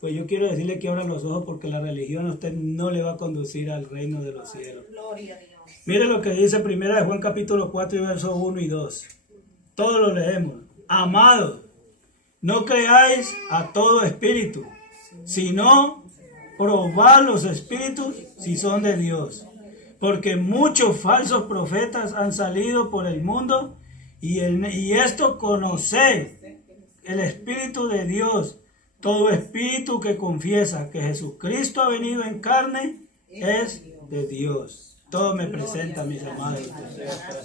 Pues yo quiero decirle que abra los ojos porque la religión a usted no le va a conducir al reino de los cielos. Gloria a Dios. Mire lo que dice primera de Juan capítulo 4 y versos 1 y 2. Todos lo leemos. Amados, no creáis a todo espíritu, sino probad los espíritus si son de Dios. Porque muchos falsos profetas han salido por el mundo y esto conoced el Espíritu de Dios. Todo espíritu que confiesa que Jesucristo ha venido en carne es de Dios. Todo me presenta, mis amados.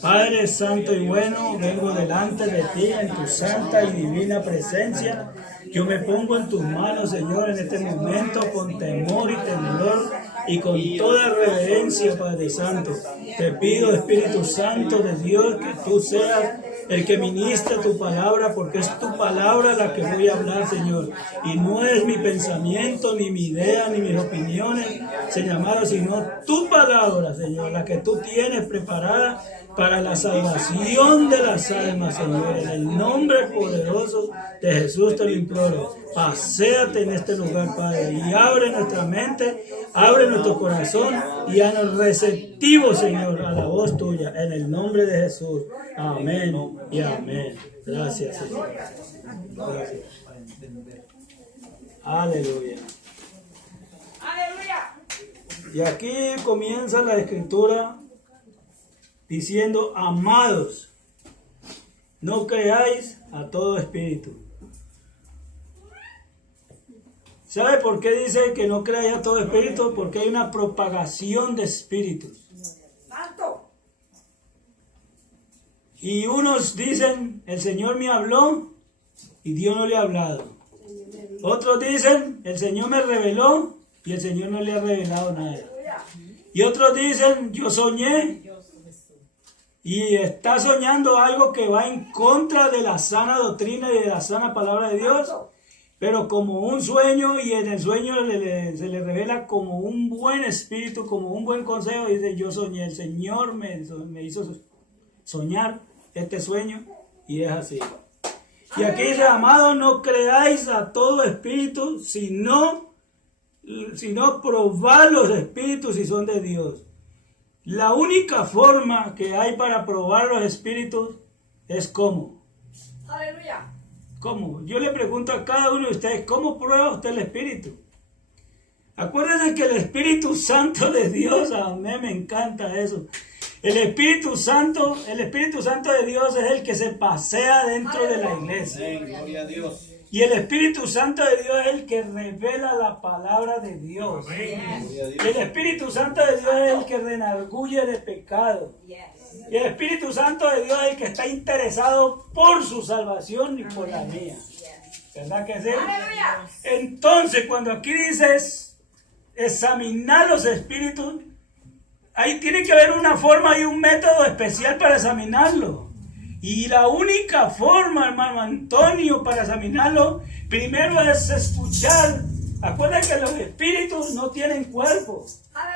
Padre santo y bueno, vengo delante de ti en tu santa y divina presencia. Yo me pongo en tus manos, Señor, en este momento con temor y temblor y con toda reverencia, Padre Santo. Te pido, Espíritu Santo de Dios, que tú seas el que ministra tu palabra, porque es tu palabra la que voy a hablar, Señor. Y no es mi pensamiento, ni mi idea, ni mis opiniones, Señor amado, sino tu palabra, Señor, la que tú tienes preparada para la salvación de las almas, Señor. En el nombre poderoso de Jesús te lo imploro. Paséate en este lugar, Padre, y abre nuestra mente, abre nuestro corazón y haznos receptivos, Señor, a la voz tuya, en el nombre de Jesús. Amén y amén. Gracias, Señor. Gracias. Aleluya. Y aquí comienza la escritura diciendo: amados, no creáis a todo espíritu. ¿Sabe por qué dice que no creáis a todo espíritu? Porque hay una propagación de espíritus. Y unos dicen: el Señor me habló y Dios no le ha hablado. Otros dicen: el Señor me reveló y el Señor no le ha revelado nada. Y otros dicen: yo soñé. Y está soñando algo que va en contra de la sana doctrina y de la sana palabra de Dios, pero como un sueño, y en el sueño se le revela como un buen espíritu, como un buen consejo. Y dice: yo soñé, el Señor me hizo soñar este sueño, y es así. Y aquí dice: amados, no creáis a todo espíritu, sino probad los espíritus si son de Dios. La única forma que hay para probar los espíritus es ¿cómo? Aleluya. ¿Cómo? Yo le pregunto a cada uno de ustedes: ¿cómo prueba usted el espíritu? Acuérdense que el Espíritu Santo de Dios, a mí me encanta eso. El Espíritu Santo de Dios es el que se pasea dentro de la iglesia. Gloria a Dios. Y el Espíritu Santo de Dios es el que revela la palabra de Dios. Y el Espíritu Santo de Dios es el que renarguye de pecado. Y el Espíritu Santo de Dios es el que está interesado por su salvación y por la mía. ¿Verdad que sí? Entonces, cuando aquí dices examinar los espíritus, ahí tiene que haber una forma y un método especial para examinarlo. Y la única forma, hermano Antonio, para examinarlo, primero es escuchar. Acuérdense que los espíritus no tienen cuerpo.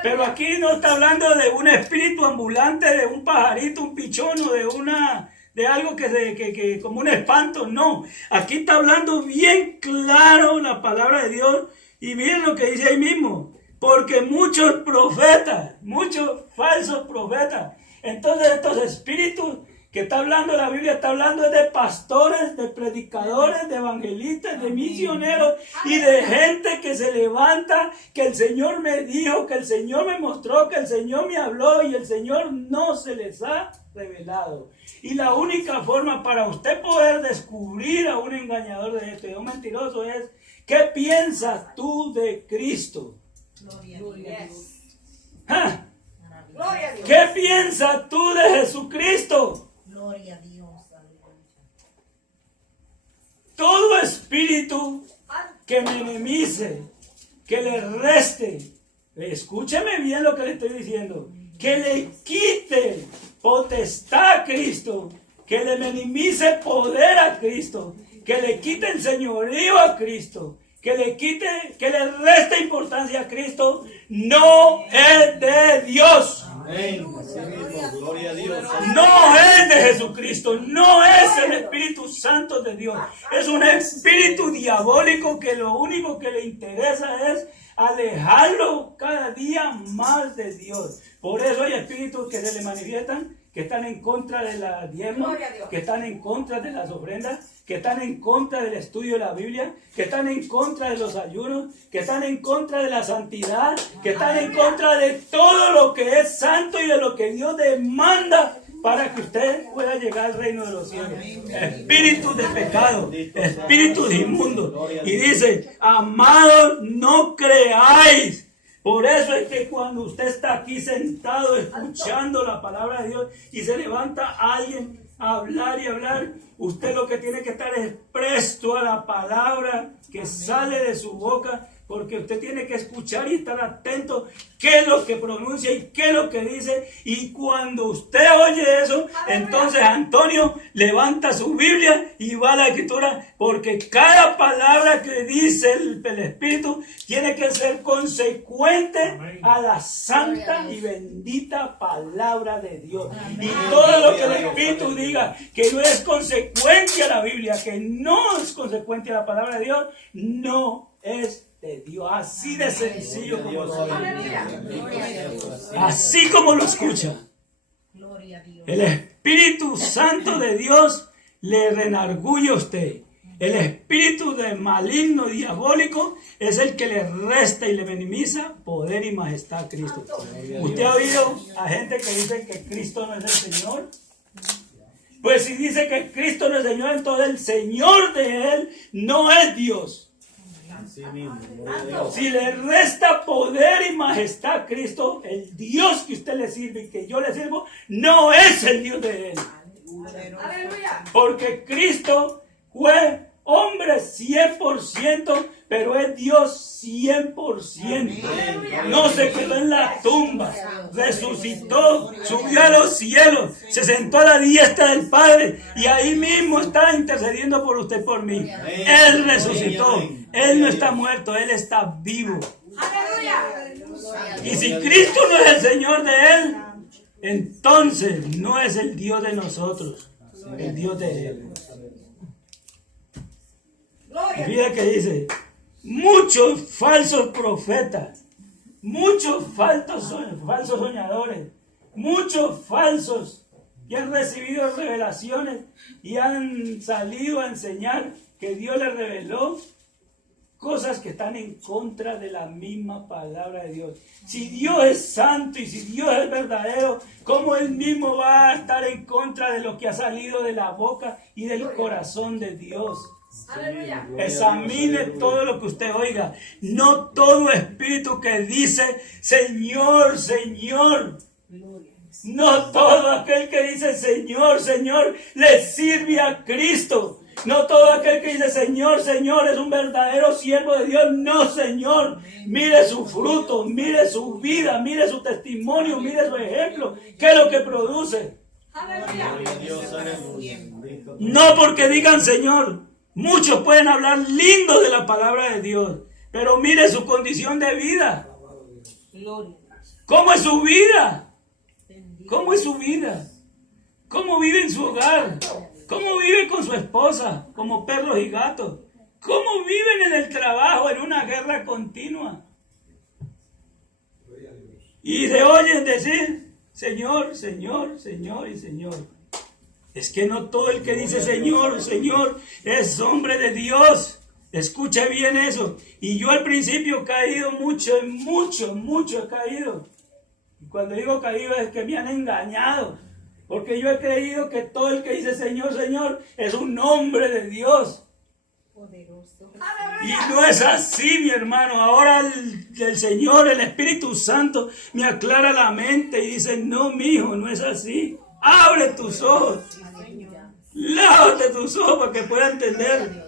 Pero aquí no está hablando de un espíritu ambulante, de un pajarito, un pichón, o de algo que como un espanto. No, aquí está hablando bien claro la palabra de Dios. Y miren lo que dice ahí mismo: porque muchos profetas, muchos falsos profetas. Entonces estos espíritus que está hablando la Biblia, está hablando de pastores, de predicadores, de evangelistas, de misioneros y de gente que se levanta, que el Señor me dijo, que el Señor me mostró, que el Señor me habló y el Señor no se les ha revelado. Y la única forma para usted poder descubrir a un engañador de este, a un mentiroso, es: ¿qué piensas tú de Cristo? Gloria a Dios. ¿Ah? Gloria a Dios. ¿Qué piensas tú de Jesucristo? Gloria a Dios. Todo espíritu que me enemice, que le reste, escúcheme bien lo que le estoy diciendo, que le quite potestad a Cristo, que le minimice poder a Cristo, que le quite el señorío a Cristo, que le reste importancia a Cristo, no es de Dios. Amén. Así mismo. Gloria a Dios. No es de Jesucristo, no es el Espíritu Santo de Dios. Es un espíritu diabólico que lo único que le interesa es alejarlo cada día más de Dios. Por eso hay espíritus que se le manifiestan, que están en contra de la diezma, que están en contra de las ofrendas, que están en contra del estudio de la Biblia, que están en contra de los ayunos, que están en contra de la santidad, que están en contra de todo lo que es santo y de lo que Dios demanda para que usted pueda llegar al reino de los cielos. Espíritus de pecado, espíritus inmundos. Y dice, amados, no creáis. Por eso es que cuando usted está aquí sentado escuchando la palabra de Dios y se levanta alguien a hablar y hablar, usted lo que tiene que estar es presto a la palabra que sale de su boca, porque usted tiene que escuchar y estar atento qué es lo que pronuncia y qué es lo que dice. Y cuando usted oye eso, entonces Antonio levanta su Biblia y va a la Escritura, porque cada palabra que dice el Espíritu tiene que ser consecuente a la santa y bendita palabra de Dios. Y todo lo que el Espíritu diga que no es consecuente a la Biblia, que no es consecuente a la palabra de Dios, no es de Dios. Así de sencillo como lo oye. Así como lo escucha. El Espíritu Santo de Dios le renarguye a usted. El espíritu de maligno diabólico es el que le resta y le minimiza poder y majestad a Cristo. ¿Usted ha oído a gente que dice que Cristo no es el Señor? Pues si dice que Cristo no es el Señor, entonces el Señor de él no es Dios. Si le resta poder y majestad a Cristo, el Dios que usted le sirve y que yo le sirvo, no es el Dios de él. Porque Cristo fue hombre 100%, pero es Dios 100%. No se quedó en la tumba, resucitó, subió a los cielos, se sentó a la diestra del Padre y ahí mismo está intercediendo por usted, por mí. Él resucitó, Él no está muerto, Él está vivo. Y si Cristo no es el Señor de Él, entonces no es el Dios de nosotros, el Dios de Él. Mira que dice, muchos falsos profetas, muchos falsos soñadores, muchos falsos que han recibido revelaciones y han salido a enseñar que Dios les reveló cosas que están en contra de la misma palabra de Dios. Si Dios es santo y si Dios es verdadero, ¿cómo Él mismo va a estar en contra de lo que ha salido de la boca y del corazón de Dios? Aleluya. Examine todo lo que usted oiga. No todo espíritu que dice Señor, Señor. No todo aquel que dice Señor, Señor le sirve a Cristo. No todo aquel que dice Señor, Señor es un verdadero siervo de Dios. No, Señor. Mire su fruto, mire su vida, mire su testimonio, mire su ejemplo. ¿Qué es lo que produce? No porque digan Señor. Muchos pueden hablar lindo de la palabra de Dios, pero mire su condición de vida. ¿Cómo es su vida? ¿Cómo es su vida? ¿Cómo vive en su hogar? ¿Cómo vive con su esposa? Como perros y gatos. ¿Cómo viven en el trabajo en una guerra continua? Y se oyen decir, Señor, Señor, Señor y Señor. Es que no todo el que dice Señor, Señor es hombre de Dios. Escucha bien eso. Y yo al principio he caído mucho he caído. Y cuando digo caído es que me han engañado. Porque yo he creído que todo el que dice Señor, Señor es un hombre de Dios. Y no es así, mi hermano. Ahora el Señor, el Espíritu Santo me aclara la mente y dice, no, mi hijo, no es así. Abre tus ojos. Lávate tus ojos para que puedas entender.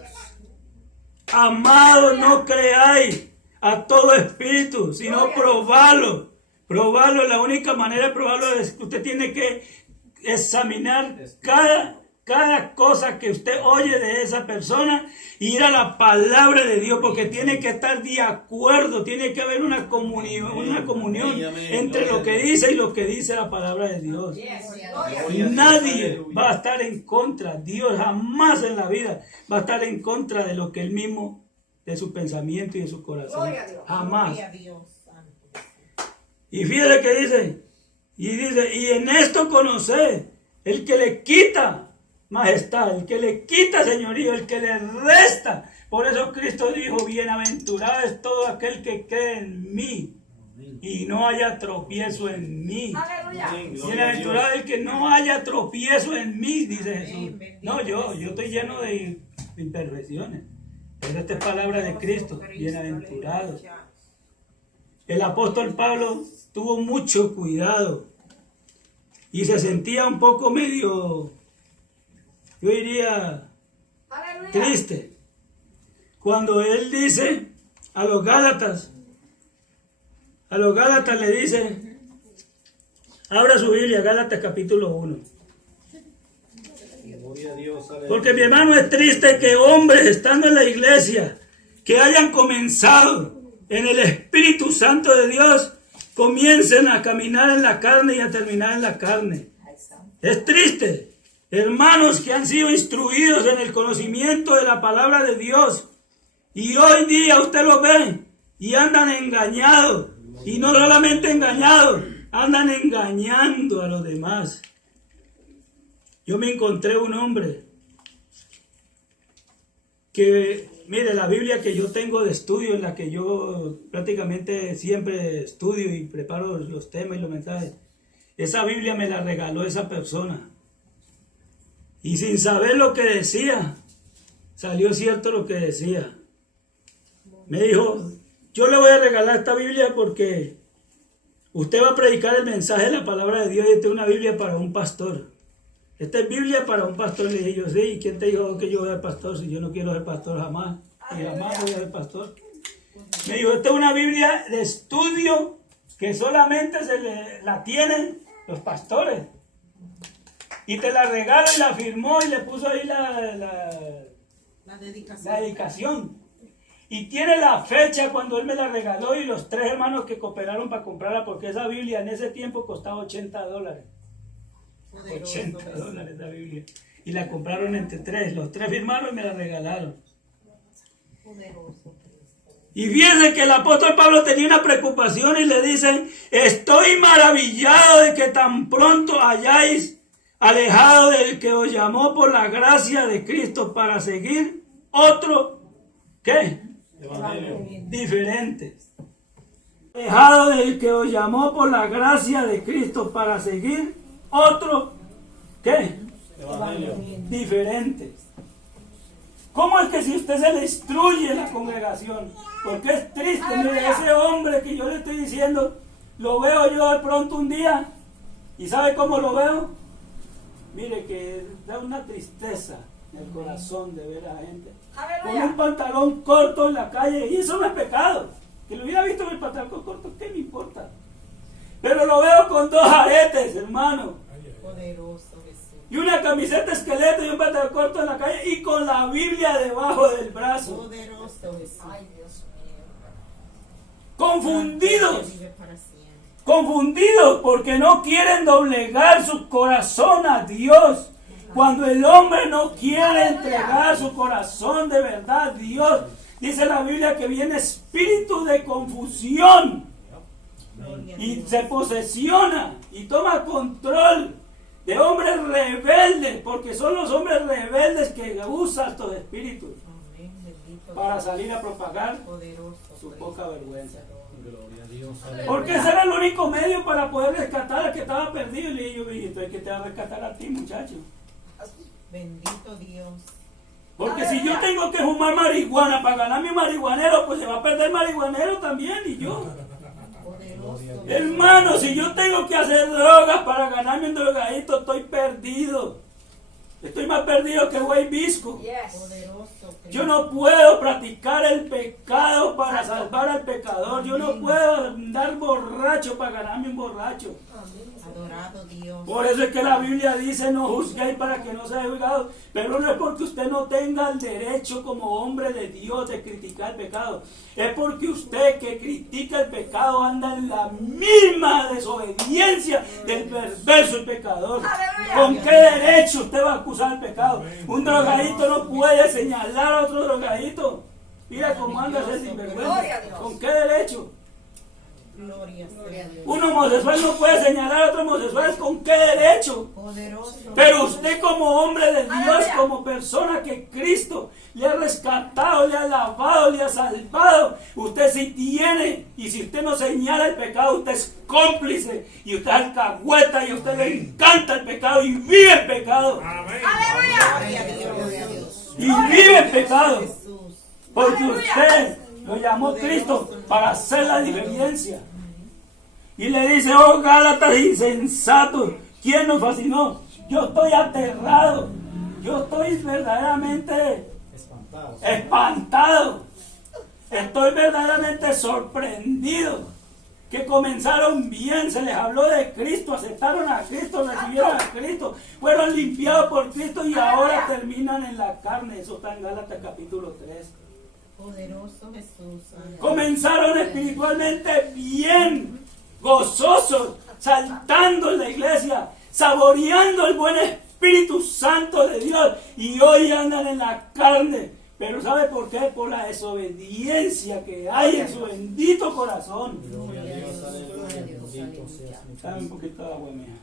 Amado, no creáis a todo espíritu, sino probalo. Probarlo, la única manera de probarlo es que usted tiene que examinar cada cada cosa que usted oye de esa persona y ir a la palabra de Dios, porque tiene que estar de acuerdo, tiene que haber una comunión entre lo que dice y lo que dice la palabra de Dios. Nadie va a estar en contra, Dios jamás en la vida va a estar en contra de lo que él mismo, de su pensamiento y de su corazón, jamás. Y fíjate que dice, y en esto conoce el que le quita majestad, el que le quita señorío, el que le resta. Por eso Cristo dijo, bienaventurado es todo aquel que cree en mí y no haya tropiezo en mí. Bienaventurado el que no haya tropiezo en mí, dice Jesús. No, yo estoy lleno de imperfecciones, pero esta es palabra de Cristo, bienaventurado. El apóstol Pablo tuvo mucho cuidado y se sentía un poco medio, yo diría, triste, cuando él dice a los Gálatas le dice, abra su Biblia, Gálatas capítulo 1. Porque mi hermano, es triste que hombres estando en la iglesia, que hayan comenzado en el Espíritu Santo de Dios, comiencen a caminar en la carne y a terminar en la carne. Es triste. Hermanos que han sido instruidos en el conocimiento de la palabra de Dios, y hoy día usted los ve y andan engañados, y no solamente engañados, andan engañando a los demás. Yo me encontré un hombre que, mire, la Biblia que yo tengo de estudio, en la que yo prácticamente siempre estudio y preparo los temas y los mensajes, esa Biblia me la regaló esa persona. Y sin saber lo que decía, salió cierto lo que decía. Me dijo, yo le voy a regalar esta Biblia porque usted va a predicar el mensaje de la palabra de Dios y esta es una Biblia para un pastor. Esta es Biblia para un pastor. Le dije yo, sí, ¿y quién te dijo que yo voy a ser pastor si yo no quiero ser pastor jamás? Y jamás voy a ser pastor. Me dijo, esta es una Biblia de estudio que solamente la tienen los pastores. Y te la regala y la firmó y le puso ahí la dedicación. Y tiene la fecha cuando él me la regaló y los 3 hermanos que cooperaron para comprarla, porque esa Biblia en ese tiempo costaba $80. $80 la Biblia. Y la compraron entre 3. Los 3 firmaron y me la regalaron. Y fíjense que el apóstol Pablo tenía una preocupación y le dicen, estoy maravillado de que tan pronto hayáis alejado del que os llamó por la gracia de Cristo para seguir otro, ¿qué? Evangelio. Diferente. Alejado del que os llamó por la gracia de Cristo para seguir otro, ¿qué? Evangelio. Diferente. ¿Cómo es que si usted se le instruye en la congregación? Porque es triste, mire, ese hombre que yo le estoy diciendo, lo veo yo de pronto un día, ¿y sabe cómo lo veo? Mire que da una tristeza en el corazón de ver a la gente con un pantalón corto en la calle, y eso no es pecado. Que lo hubiera visto con el pantalón corto, ¿qué me importa? Pero lo veo con 2 aretes, hermano. Poderoso Jesús. Y una camiseta esqueleto y un pantalón corto en la calle y con la Biblia debajo del brazo. Poderoso Jesús. Ay, Dios mío. Confundidos. Confundidos porque no quieren doblegar su corazón a Dios. Cuando el hombre no quiere entregar su corazón de verdad a Dios, dice la Biblia que viene espíritu de confusión y se posesiona y toma control de hombres rebeldes, porque son los hombres rebeldes que usan estos espíritus para salir a propagar su poca vergüenza. Porque ese era el único medio para poder rescatar al que estaba perdido. Y le dije yo, entonces ¿qué te va a rescatar a ti, muchacho? Bendito Dios. Porque si yo tengo que fumar marihuana para ganar mi marihuanero, pues se va a perder el marihuanero también, y yo. Hermano, si yo tengo que hacer drogas para ganarme un drogadito, estoy perdido. Estoy más perdido que güey visco. Yo no puedo practicar el pecado para salvar al pecador. Yo no puedo andar borracho para ganarme un borracho. Adorado Dios. Por eso es que la Biblia dice: no juzguéis para que no seáis juzgados. Pero no es porque usted no tenga el derecho como hombre de Dios de criticar el pecado. Es porque usted que critica el pecado anda en la misma desobediencia del perverso y pecador. ¿Con qué derecho usted va a acusar el pecado? Un drogadito no puede señalar a otro drogadito. Mira cómo anda ese sinvergüenza. ¿Con qué derecho? Gloria a Dios. Un homosexual no puede señalar a otro homosexual. ¿Con qué derecho? Poderoso. Pero usted como hombre de Dios, como persona que Cristo le ha rescatado, le ha lavado, le ha salvado, usted sí tiene. Y si usted no señala el pecado, usted es cómplice. Y usted es alcahueta y a usted le encanta el pecado y vive el pecado. Gloria a Dios. Gloria a Dios. Y vive el pecado. Jesús. Porque usted lo llamó Cristo para hacer la diferencia. Y le dice: oh Gálatas insensatos, ¿quién nos fascinó? Yo estoy aterrado. Yo estoy verdaderamente espantado. Estoy verdaderamente sorprendido. Que comenzaron bien, se les habló de Cristo, aceptaron a Cristo, recibieron a Cristo, fueron limpiados por Cristo y ahora terminan en la carne. Eso está en Gálatas capítulo 3. Poderoso Jesús. Comenzaron espiritualmente bien, gozosos, saltando en la iglesia, saboreando el buen Espíritu Santo de Dios, y hoy andan en la carne. Pero ¿sabe por qué? Por la desobediencia que hay en su bendito corazón. Dame un poquito de agua, mía.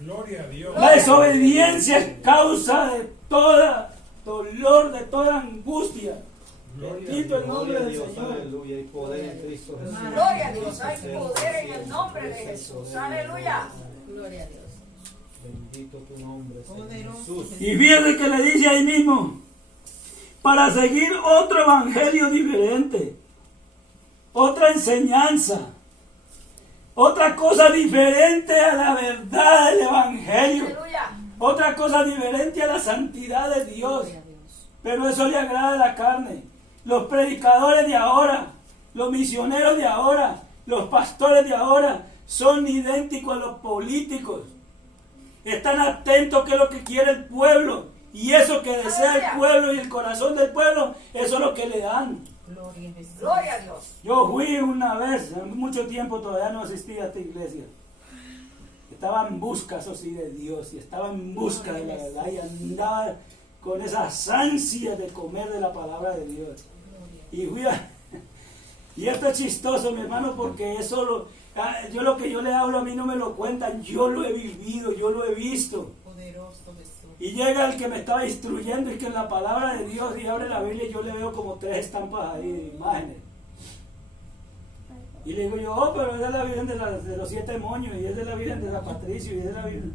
Gloria a Dios. La desobediencia es causa de toda dolor, de toda angustia. Bendito el nombre del Señor. Aleluya. Hay poder en Cristo Jesús. Gloria a Dios, hay poder en el nombre de Jesús. Aleluya. Gloria a Dios. Bendito tu nombre, Señor Poderoso Jesús. Y fíjate que le dice ahí mismo: para seguir otro evangelio diferente, otra enseñanza, otra cosa diferente a la verdad del evangelio, Aleluya. otra cosa diferente a la santidad de Dios. Pero eso le agrada a la carne. Los predicadores de ahora, los misioneros de ahora, los pastores de ahora son idénticos a los políticos. Están atentos a qué es lo que quiere el pueblo, y eso que desea el pueblo y el corazón del pueblo, eso es lo que le dan. Gloria a Jesús. Gloria a Dios. Yo fui una vez, hace mucho tiempo, todavía no asistí a esta iglesia. Estaba en busca, eso sí, de Dios, y estaba en busca de la verdad, y andaba con esas ansias de comer de la palabra de Dios. Y fui a... Y esto es chistoso, mi hermano, porque eso lo que yo le hablo a mí no me lo cuentan, yo lo he vivido, yo lo he visto. Poderoso Jesús. Y llega el que me estaba instruyendo, y que en la palabra de Dios, y abre la Biblia, y yo le veo como 3 estampas ahí de imágenes. Y le digo yo: oh, pero esa es la Virgen de los 7 moños, y esa es la Virgen de San Patricio, y esa es la Virgen.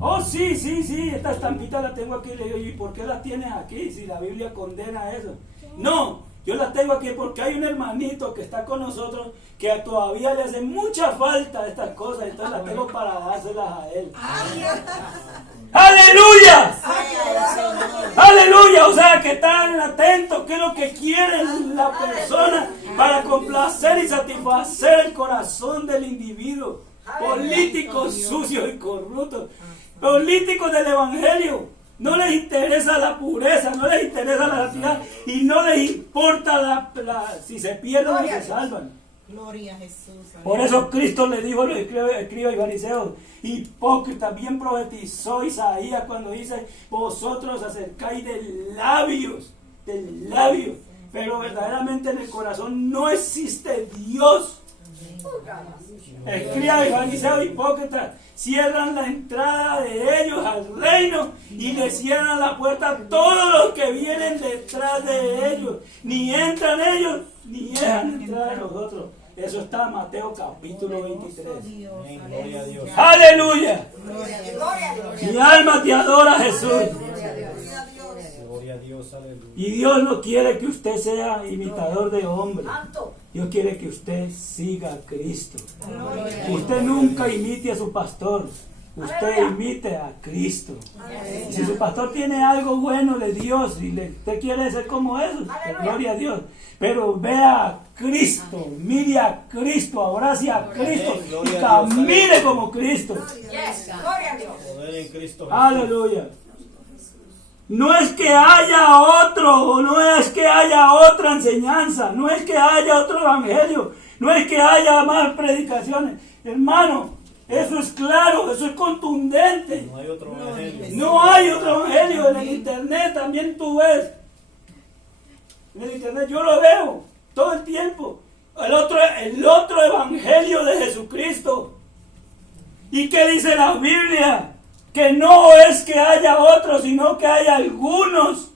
Oh, sí, esta estampita la tengo aquí. Le digo: ¿y por qué la tienes aquí si la Biblia condena eso? No, yo la tengo aquí porque hay un hermanito que está con nosotros que todavía le hace mucha falta estas cosas, entonces las tengo para dárselas a él. ¡Aleluya! ¡Aleluya! O sea, que están atentos qué es lo que quiere la persona para complacer y satisfacer el corazón del individuo. Políticos sucios y corruptos, políticos del evangelio. No les interesa la pureza, no les interesa la santidad, y no les importa si se pierden o se salvan. Gloria a Jesús. Por eso Cristo le dijo a los escribas y fariseos: hipócritas, bien profetizó Isaías cuando dice: vosotros acercáis de labios, pero verdaderamente en el corazón no existe Dios. Escribas y fariseos hipócritas, cierran la entrada de ellos al reino y le cierran la puerta a todos los que vienen detrás de ellos. Ni entran ellos, ni dejan entrar a los otros. Eso está en Mateo capítulo 23. Amén. Gloria a Dios. ¡Aleluya! Gloria a Dios. Gloria a Dios. Mi alma te adora, Jesús. Gloria a Dios. Gloria a Dios. Aleluya. Y Dios no quiere que usted sea imitador de hombre. Santo. Dios quiere que usted siga a Cristo. Gloria a Dios. Usted nunca imite a su pastor. usted imite a Cristo. Si su pastor tiene algo bueno de Dios y usted quiere ser como eso, pues gloria a Dios. Pero vea a Cristo, mire a Cristo, abrace a Cristo y camine como Cristo. Yes. Gloria a Dios. Poder en Cristo Jesús. Aleluya. No es que haya otro, o no es que haya otra enseñanza, no es que haya otro evangelio, no es que haya más predicaciones. Hermano, eso es claro, eso es contundente. No hay otro evangelio. No hay otro evangelio. En el internet también tú ves. En el internet yo lo veo todo el tiempo. El otro evangelio de Jesucristo. ¿Y qué dice la Biblia? Que no es que haya otros, sino que hay algunos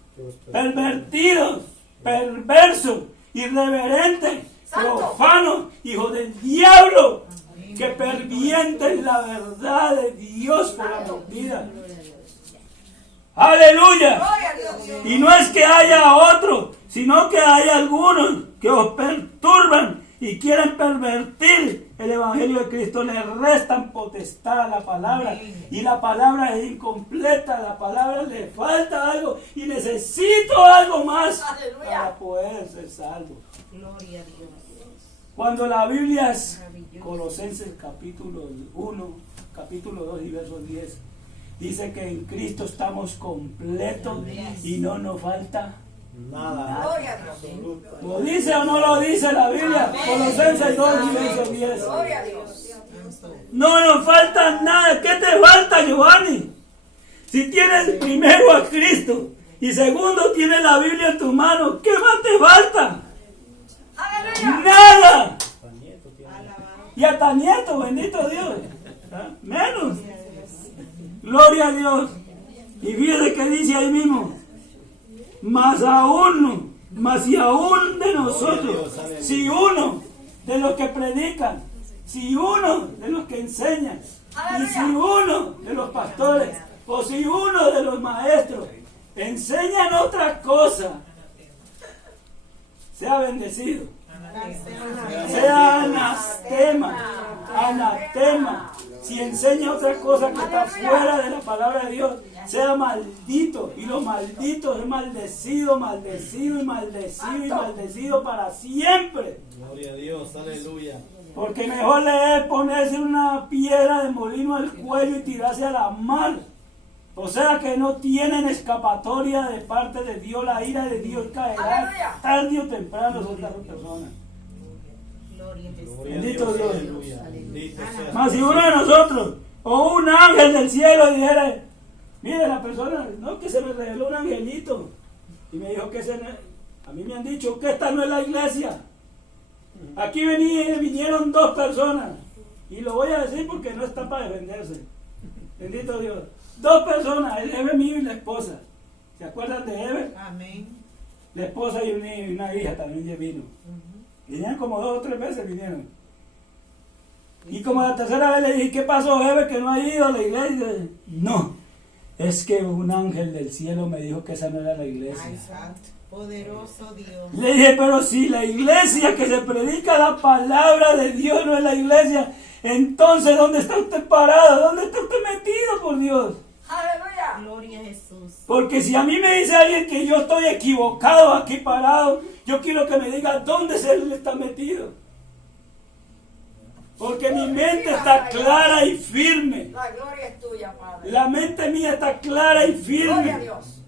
pervertidos, perversos, irreverentes, profanos, hijos del diablo, que pervienten la verdad de Dios por la mentira. Aleluya. Gloria a Dios. Y no es que haya otros, sino que hay algunos que os perturban y quieren pervertir el evangelio de Cristo, le restan potestad a la palabra y la palabra es incompleta, la palabra le falta algo y necesito algo más Aleluya. para poder ser salvo. Gloria a Dios. Cuando la Biblia es Colosenses capítulo 1, capítulo 2 y verso 10, dice que en Cristo estamos completos y no nos falta. Nada. Gloria a Dios. Absoluto. ¿Lo dice o no lo dice la Biblia? Colosenses 2 y verso 10. Gloria a Dios. No nos falta nada. ¿Qué te falta, Giovanni? Si tienes primero a Cristo y segundo tienes la Biblia en tu mano, ¿qué más te falta? Aleluya. Nada. Hasta nieto tiene. Y hasta nieto, bendito Dios. ¿Ah? Menos. Gloria a Dios. Y fíjate que dice ahí mismo. Más y aún de nosotros, si uno de los que predican, si uno de los que enseñan, y si uno de los pastores, o si uno de los maestros enseñan otra cosa, sea bendecido, sea anatema. Si enseña otra cosa que está fuera de la palabra de Dios, sea maldito. Y los malditos es maldecido, maldecido y maldecido y maldecido para siempre. Gloria a Dios. Aleluya. Porque mejor le es ponerse una piedra de molino al cuello y tirarse a la mar. O sea que no tienen escapatoria de parte de Dios. La ira de Dios caerá Aleluya. tarde o temprano sobre estas personas. Gloria a Jesús. Gloria a Bendito Dios. Aleluya. Bendito sea. Mas si uno de nosotros o un ángel del cielo dijera, mire la persona, no, que se me reveló un angelito y me dijo que a mí me han dicho que esta no es la iglesia. Aquí vinieron dos personas y lo voy a decir porque no está para defenderse. Bendito Dios. Dos personas, el Eve mío y la esposa. ¿Se acuerdan de Eve? Amén. La esposa y una hija también ya vino. Vinieron como 2 o 3 veces vinieron. Y como la tercera vez le dije, ¿qué pasó, Eve, que no ha ido a la iglesia? No, es que un ángel del cielo me dijo que esa no era la iglesia. Ay, santo. Poderoso Dios. Le dije, pero si la iglesia que se predica la palabra de Dios no es la iglesia, entonces ¿dónde está usted parado? ¿Dónde está usted metido, por Dios? Aleluya. Gloria a Jesús. Porque si a mí me dice alguien que yo estoy equivocado aquí parado, yo quiero que me diga dónde se le está metido. Porque mi mente está clara y firme. La gloria es tuya, Padre. La mente mía está clara y Gloria a firme. Dios.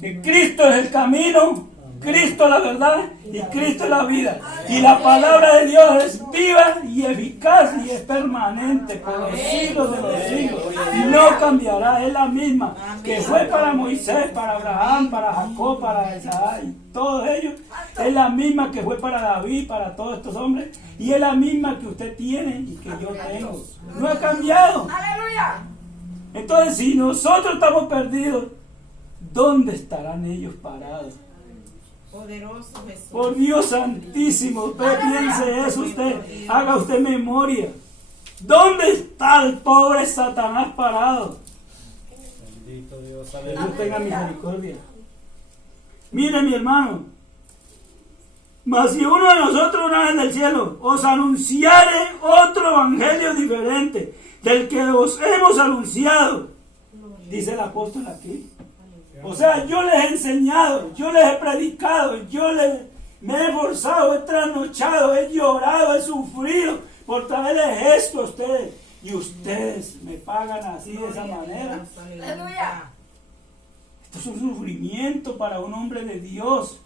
Que Cristo es el camino, Cristo la verdad y Cristo la vida. Y la palabra de Dios es viva y eficaz y es permanente por los siglos de los siglos. Y no cambiará, es la misma que fue para Moisés, para Abraham, para Jacob, para Isaac y todos ellos. Es la misma que fue para David, para todos estos hombres. Y es la misma que usted tiene y que yo tengo. No ha cambiado. Aleluya. Entonces, si nosotros estamos perdidos, ¿dónde estarán ellos parados? Poderoso Jesús. Por Dios santísimo, usted piense eso, usted haga usted memoria. ¿Dónde está el pobre Satanás parado? Bendito Dios. Que Aleluya. Dios tenga misericordia. Mire, mi hermano, Mas si uno de nosotros, una vez del cielo, os anunciare otro evangelio diferente del que os hemos anunciado, dice el apóstol aquí. O sea, yo les he enseñado, yo les he predicado, me he esforzado, he trasnochado, he llorado, he sufrido por traerles esto a ustedes. Y ustedes me pagan así, de esa manera. Aleluya. Esto es un sufrimiento para un hombre de Dios.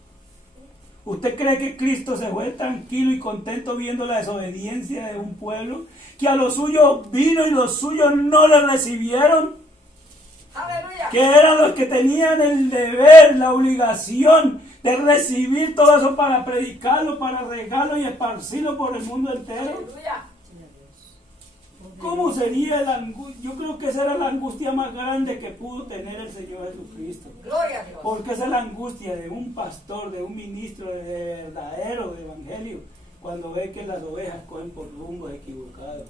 ¿Usted cree que Cristo se fue tranquilo y contento viendo la desobediencia de un pueblo? Que a los suyos vino y los suyos no le recibieron. Aleluya. Que eran los que tenían el deber, la obligación de recibir todo eso para predicarlo, para regarlo y esparcirlo por el mundo entero. Aleluya. ¿Cómo sería la angustia? Yo creo que esa era la angustia más grande que pudo tener el Señor Jesucristo. Gloria a Dios. Porque esa es la angustia de un pastor, de un ministro de verdadero de evangelio, cuando ve que las ovejas cogen por rumbos equivocados.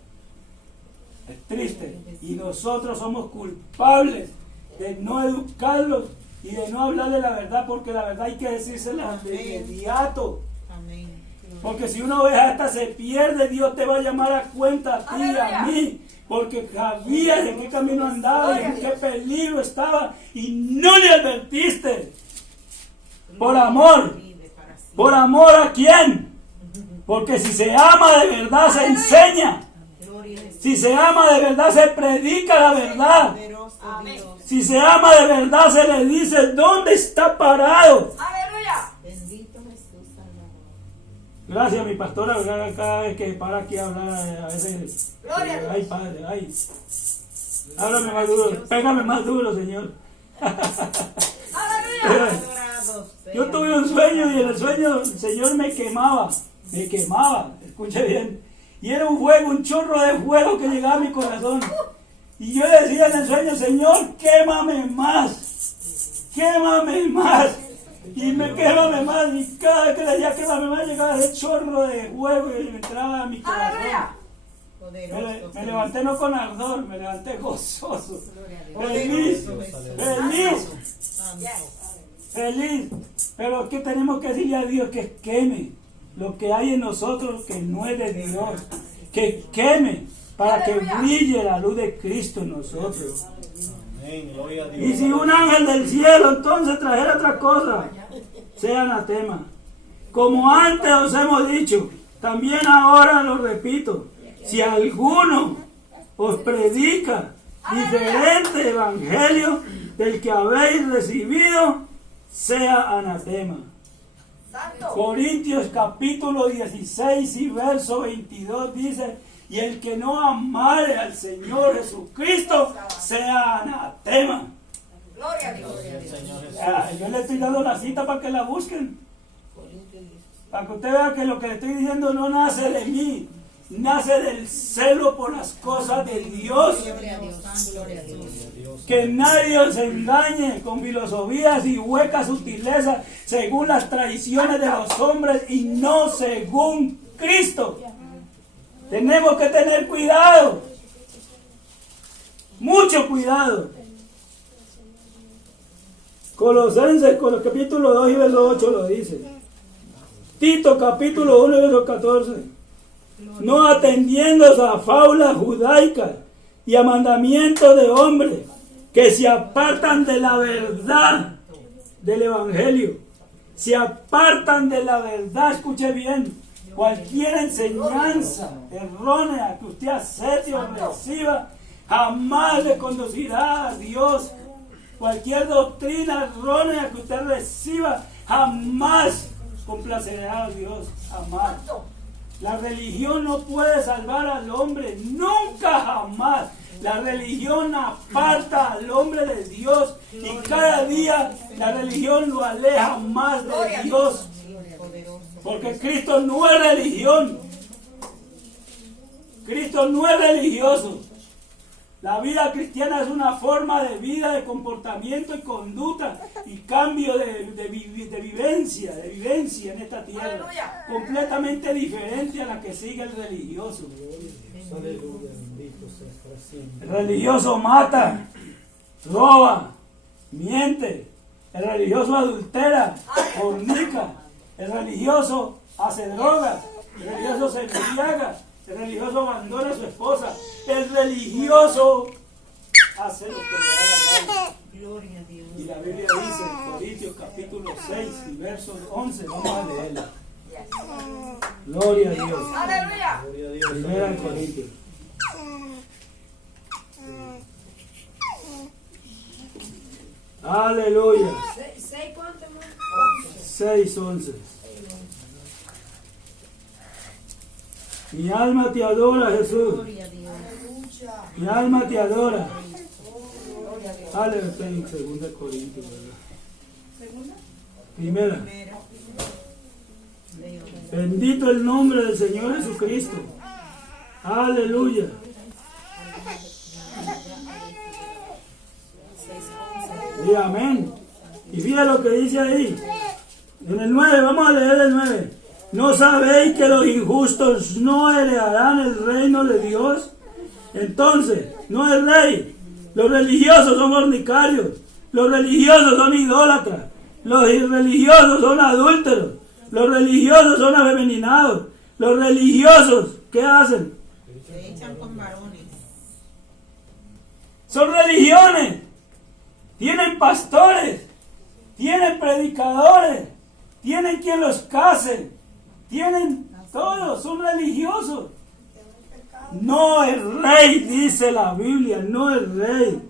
Es triste. Y nosotros somos culpables de no educarlos y de no hablar de la verdad, porque la verdad hay que decírsela de inmediato. Amén. Porque si una oveja esta se pierde, Dios te va a llamar a cuenta a ti y a mí. Porque sabías en qué camino andaba y en qué peligro estaba y no le advertiste. Por amor. ¿Por amor a quién? Porque si se ama de verdad se enseña. Si se ama de verdad se predica la verdad. Amén. Si se ama de verdad se le dice dónde está parado. Aleluya. Bendito Jesús Salvador. Gracias, mi pastora, cada vez que para aquí a hablar, a veces, Gloria a Dios. ay, Padre, ay. Háblame más duro, pégame más duro, Señor. Aleluya. Adorados Yo sean. tuve un sueño y en el sueño el Señor me quemaba, escuche bien. Y era un fuego, un chorro de fuego que llegaba a mi corazón. Y yo decía en el sueño, Señor, quémame más, quémame más. Y me quémame más, y cada vez que le decía quémame más, llegaba ese chorro de fuego y me entraba a mi corazón. Aleluya. Poderoso Me levanté no con ardor, me levanté gozoso, Gloria a Dios. feliz, Poderoso Jesús. feliz, Santo. feliz. Pero que tenemos que decirle a Dios que queme lo que hay en nosotros que no es de Dios, que queme para que brille la luz de Cristo en nosotros. Amén. Gloria a Dios. Y si un ángel del cielo entonces trajera otra cosa, sea anatema. Como antes os hemos dicho, también ahora lo repito, si alguno os predica diferente evangelio del que habéis recibido, sea anatema. Santo. Corintios capítulo 16 y verso 22 dice, y el que no amare al Señor Jesucristo, sea anatema. Gloria a Dios. El Señor Jesús. Yo le estoy dando la cita para que la busquen. Para que usted vea que lo que le estoy diciendo no nace de mí, nace del celo por las cosas de Dios. Gloria a Dios. Gloria a Dios. Dios. Que nadie os engañe con filosofías y huecas sutilezas según las tradiciones de los hombres y no según Cristo. Tenemos que tener cuidado, mucho cuidado. Colosenses capítulo 2 y verso 8 lo dice. Tito capítulo 1 y verso 14. No atendiéndose a fábulas judaicas y a mandamientos de hombres que se apartan de la verdad del evangelio. Se apartan de la verdad, escuche bien. Cualquier enseñanza errónea que usted acepte o reciba jamás le conducirá a Dios. Cualquier doctrina errónea que usted reciba jamás complacerá a Dios, jamás. La religión no puede salvar al hombre, nunca jamás. La religión aparta al hombre de Dios y cada día la religión lo aleja más de Dios. Poderoso. Porque Cristo no es religión. Cristo no es religioso. La vida cristiana es una forma de vida, de comportamiento y conducta y cambio de vivencia en esta tierra. Aleluya. Completamente diferente a la que sigue el religioso. Aleluya. Bendito seas para siempre. El religioso mata, roba, miente. El religioso adultera, fornica. El religioso hace drogas, el religioso se embriaga, el religioso abandona a su esposa, el religioso hace lo que le da la gana. Gloria a Dios. Y la Biblia dice en Corintios capítulo 6 y verso 11, vamos a leerla. Gloria a Dios. Aleluya. Gloria a Dios. Primera en Corintios. Aleluya. ¿Seis cuánto, hermano? 6, 11. Mi alma te adora, Jesús. Gloria a Dios. Mi alma te adora. Está en 2 Corintios, ¿verdad? Primera. Primera. Leo. Bendito el nombre del Señor Jesucristo. Aleluya. 6:11. Y amén. Y fíjate lo que dice ahí. En el 9, vamos a leer el 9. ¿No sabéis que los injustos no heredarán el reino de Dios? Entonces, no es rey. Los religiosos son fornicarios. Los religiosos son idólatras. Los religiosos son adúlteros. Los religiosos son afeminados. Los religiosos, ¿qué hacen? Se echan con varones. Son religiones. Tienen pastores. Tienen predicadores. Tienen quien los case. Tienen todos. Son religiosos. No es rey, dice la Biblia. No es rey.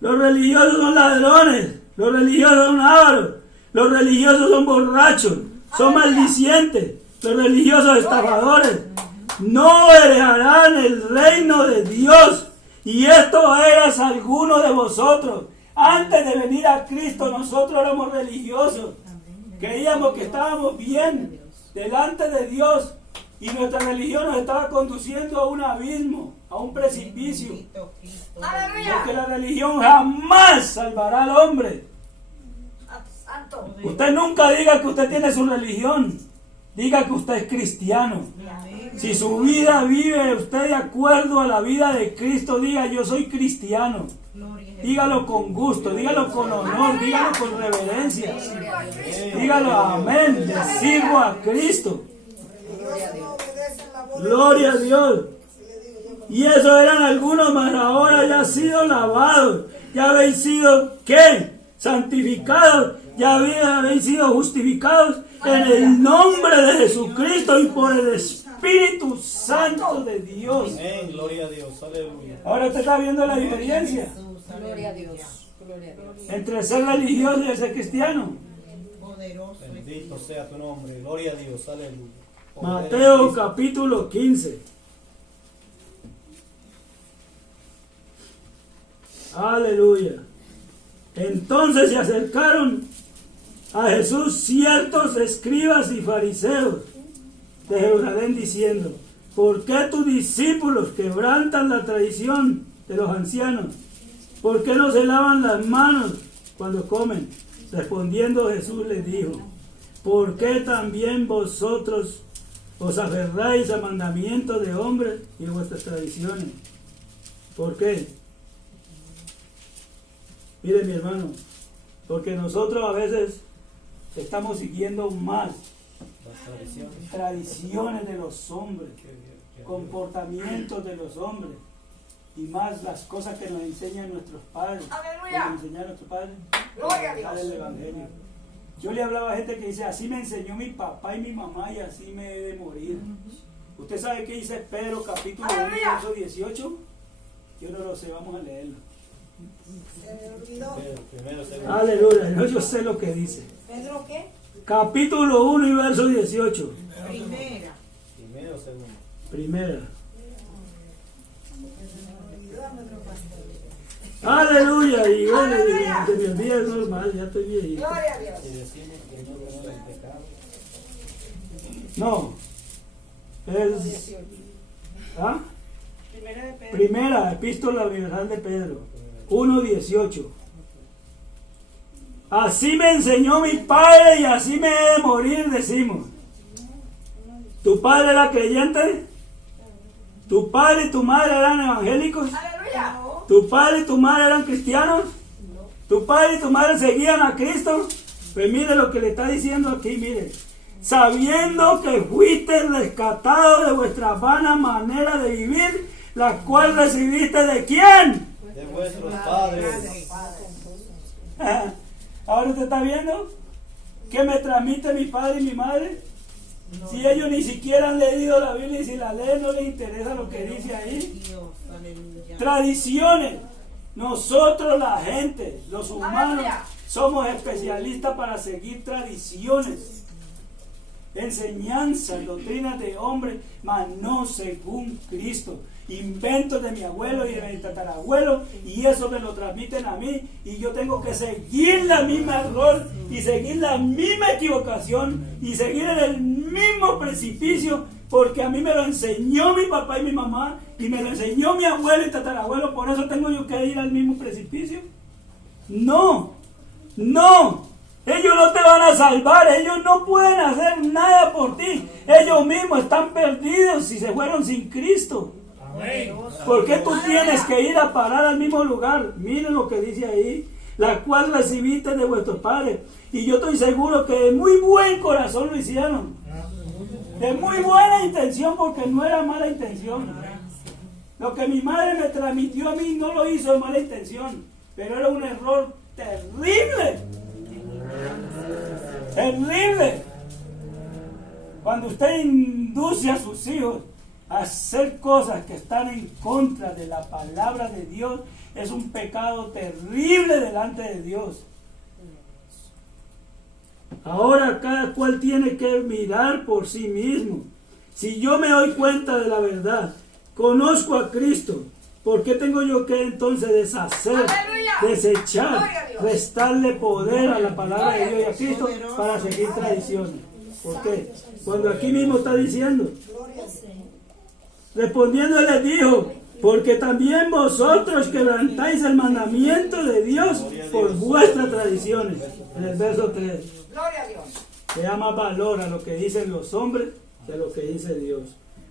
Los religiosos son ladrones. Los religiosos son ávaros. Los religiosos son borrachos. Son maldicientes. Los religiosos estafadores. No heredarán el reino de Dios. Y esto eras algunos de vosotros. Antes de venir a Cristo nosotros éramos religiosos. Creíamos que estábamos bien delante de Dios. Y nuestra religión nos estaba conduciendo a un abismo, a un precipicio. Cristo, Cristo. Aleluya. Porque la religión jamás salvará al hombre. Santo. Usted nunca diga que usted tiene su religión. Diga que usted es cristiano. Amén. Si su vida vive usted de acuerdo a la vida de Cristo, diga yo soy cristiano. Gloria a Dios. Dígalo con gusto, dígalo con honor, dígalo con reverencia. Dígalo amén. Le sirvo a Cristo. Gloria a Dios. Y eso eran algunos, mas ahora ya han sido lavados. Ya habéis sido, ¿qué? Santificados. Ya habéis sido justificados en el nombre de Jesucristo y por el Espíritu Santo de Dios. Amén. Gloria a Dios. Aleluya. Ahora usted está viendo la diferencia Gloria a Dios. Gloria a Dios. entre ser religioso y el ser cristiano. Poderoso. Bendito sea tu nombre. Gloria a Dios. Aleluya. Mateo capítulo 15. Aleluya. Entonces se acercaron a Jesús ciertos escribas y fariseos de Jerusalén diciendo: ¿por qué tus discípulos quebrantan la tradición de los ancianos? ¿Por qué no se lavan las manos cuando comen? Respondiendo Jesús les dijo: ¿por qué también vosotros os aferráis a mandamientos de hombres y a vuestras tradiciones? ¿Por qué? Mire, mi hermano, porque nosotros a veces estamos siguiendo más Las tradiciones. tradiciones de los hombres, comportamientos de los hombres, y más las cosas que nos enseñan nuestros padres. Aleluya. Que nos enseñaron nuestros padres. Gloria a Dios. Predicar el Evangelio. Yo le hablaba a gente que dice: así me enseñó mi papá y mi mamá y así me he de morir. ¿Usted sabe qué dice Pedro capítulo 1, Aleluya. verso 18? Yo no lo sé, vamos a leerlo. Primero, segundo. Aleluya, yo sé lo que dice. ¿Pedro qué? Capítulo 1 y verso 18. Primera. Primero, segundo. Primera. Aleluya, y bueno, Aleluya. se me olvida, es normal, ya estoy viejito. Gloria a Dios. Si decimos que no tenemos el pecado, No, es ¿ah? Primera de Pedro. Primera epístola universal de Pedro 1:18. Así me enseñó mi padre y así me he de morir, decimos. ¿Tu padre era creyente? ¿Tu padre y tu madre eran evangélicos? Aleluya. ¿Tu padre y tu madre eran cristianos? ¿Tu padre y tu madre seguían a Cristo? Pues mire lo que le está diciendo aquí, mire. Sabiendo que fuiste rescatado de vuestra vana manera de vivir, la cual recibiste ¿de quién? De vuestros padres. Ahora usted está viendo que me transmite mi padre y mi madre. Si ellos ni siquiera han leído la Biblia y si la leen no les interesa lo que dice ahí. Dios, aleluya. Tradiciones. Nosotros, la gente, los humanos, Aleluya. somos especialistas para seguir tradiciones, enseñanzas, doctrinas de hombres, mas no según Cristo. Inventos de mi abuelo y de mi tatarabuelo, y eso me lo transmiten a mí, y yo tengo que seguir la misma error y seguir la misma equivocación y seguir en el mismo precipicio, porque a mí me lo enseñó mi papá y mi mamá y me lo enseñó mi abuelo y tatarabuelo. Por eso tengo yo que ir al mismo precipicio. No, ellos no te van a salvar, ellos no pueden hacer nada por ti, ellos mismos están perdidos si se fueron sin Cristo. Amén. ¿Por qué tú tienes que ir a parar al mismo lugar? Miren lo que dice ahí, la cual recibiste de vuestros padres. Y yo estoy seguro que de muy buen corazón lo hicieron. De muy buena intención, porque no era mala intención. Lo que mi madre me transmitió a mí no lo hizo de mala intención, pero era un error terrible. Terrible. Cuando usted induce a sus hijos a hacer cosas que están en contra de la palabra de Dios, es un pecado terrible delante de Dios. Ahora cada cual tiene que mirar por sí mismo. Si yo me doy cuenta de la verdad, conozco a Cristo, ¿por qué tengo yo que entonces deshacer, Aleluya. desechar, Gloria a Dios. restarle poder a la palabra de Dios y a Cristo para seguir tradiciones? ¿Por qué? Cuando aquí mismo está diciendo, respondiendo él les dijo, porque también vosotros quebrantáis el mandamiento de Dios por vuestras tradiciones. En el verso 3. Gloria a Dios. Le da más valor a lo que dicen los hombres que a lo que dice Dios.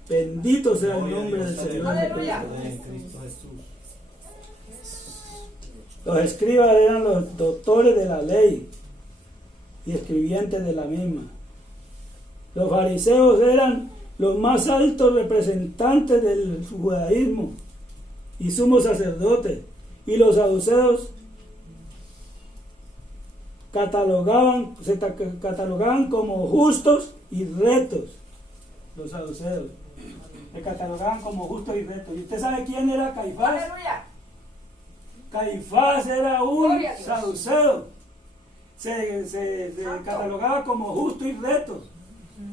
Bendito sea el nombre del Señor. Aleluya. En Cristo Jesús. Los escribas eran los doctores de la ley y escribientes de la misma. Los fariseos eran los más altos representantes del judaísmo y sumos sacerdotes, y los saduceos se catalogaban como justos y rectos. Los saduceos se catalogaban como justos y rectos. ¿Y usted sabe quién era Caifás? Aleluya. Caifás era un Gloria a Dios. saduceo. Se catalogaba como justo y recto.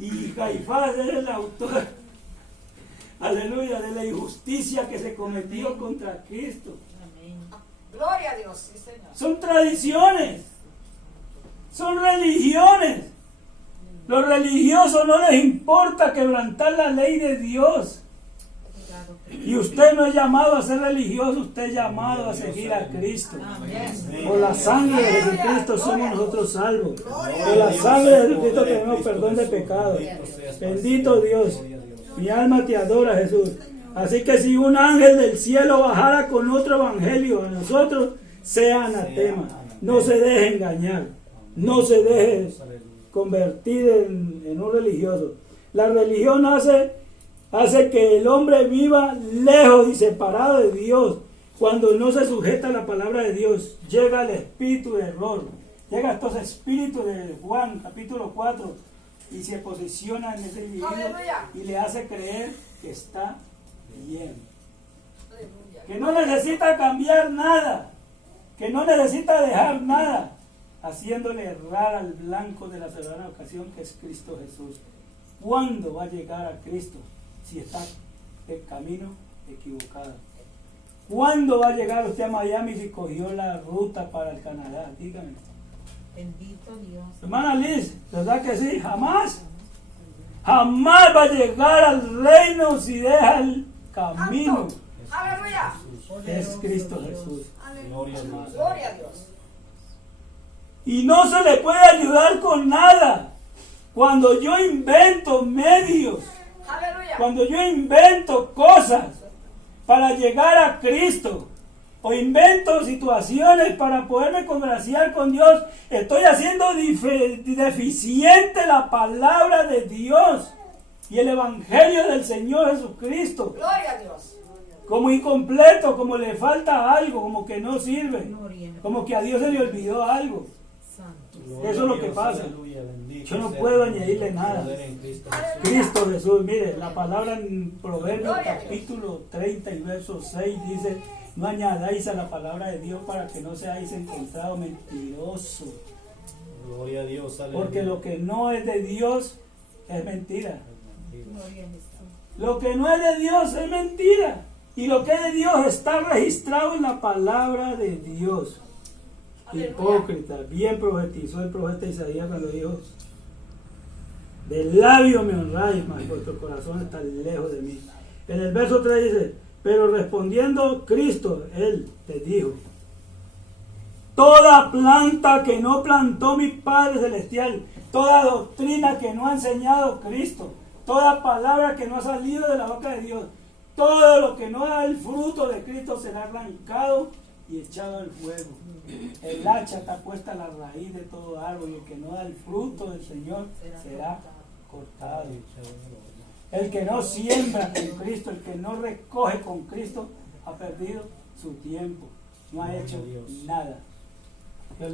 Y Caifás era el autor, aleluya, de la injusticia que se cometió contra Cristo. Gloria a Dios. Sí, Señor. Son tradiciones, son religiones. Los religiosos no les importa quebrantar la ley de Dios. Y usted no es llamado a ser religioso, usted es llamado a seguir a Cristo. Por la sangre de Jesucristo somos nosotros salvos. Por la sangre de Jesucristo tenemos perdón de pecados. Bendito Dios. Mi alma te adora, Jesús. Así que si un ángel del cielo bajara con otro evangelio a nosotros, sea anatema. No se deje engañar. No se deje convertir en un religioso. La religión hace que el hombre viva lejos y separado de Dios. Cuando no se sujeta a la palabra de Dios, llega el espíritu de error, llega estos espíritus de Juan capítulo 4 y se posiciona en ese individuo y le hace creer que está bien, que no necesita cambiar nada, que no necesita dejar nada, haciéndole errar al blanco de la soberana ocasión que es Cristo Jesús. ¿Cuándo va a llegar a Cristo si está el camino equivocado? ¿Cuándo va a llegar usted a Miami si cogió la ruta para el Canadá? Dígame. Bendito Dios. Hermana Liz, ¿verdad que sí? Jamás. Jamás va a llegar al reino si deja el camino. Aleluya. Es Cristo Jesús. Gloria a Dios. Gloria a Dios. Y no se le puede ayudar con nada. Cuando yo invento medios, Aleluya. cuando yo invento cosas para llegar a Cristo, o invento situaciones para poderme congraciar con Dios, estoy haciendo deficiente la palabra de Dios y el evangelio del Señor Jesucristo. Gloria a Dios. Como incompleto, como le falta algo, como que no sirve, Gloria. como que a Dios se le olvidó algo. Santo. Gloria Eso es a lo que Dios, pasa. aleluya, bendito Yo no sea puedo Dios, añadirle nada. poder en Cristo Jesús. Cristo Jesús, mire, la palabra en Proverbios Gloria a Dios. capítulo 30 y verso 6 dice, no añadáis a la palabra de Dios para que no seáis encontrados mentirosos. Gloria a Dios, aleluya. Porque lo que no es de Dios es mentira. Gloria a Jesús. Lo que no es de Dios es mentira. Y lo que es de Dios está registrado en la palabra de Dios. Aleluya. Hipócrita, bien profetizó el profeta Isaías cuando dijo, del labio me honráis, mas vuestro corazón está lejos de mí. En el verso 3 dice, pero respondiendo Cristo, Él te dijo, toda planta que no plantó mi Padre Celestial, toda doctrina que no ha enseñado Cristo, toda palabra que no ha salido de la boca de Dios, todo lo que no da el fruto de Cristo será arrancado y echado al fuego. El hacha está puesta a la raíz de todo árbol y el que no da el fruto del Señor será cortado. El que no siembra con Cristo, el que no recoge con Cristo, ha perdido su tiempo, no ha hecho nada.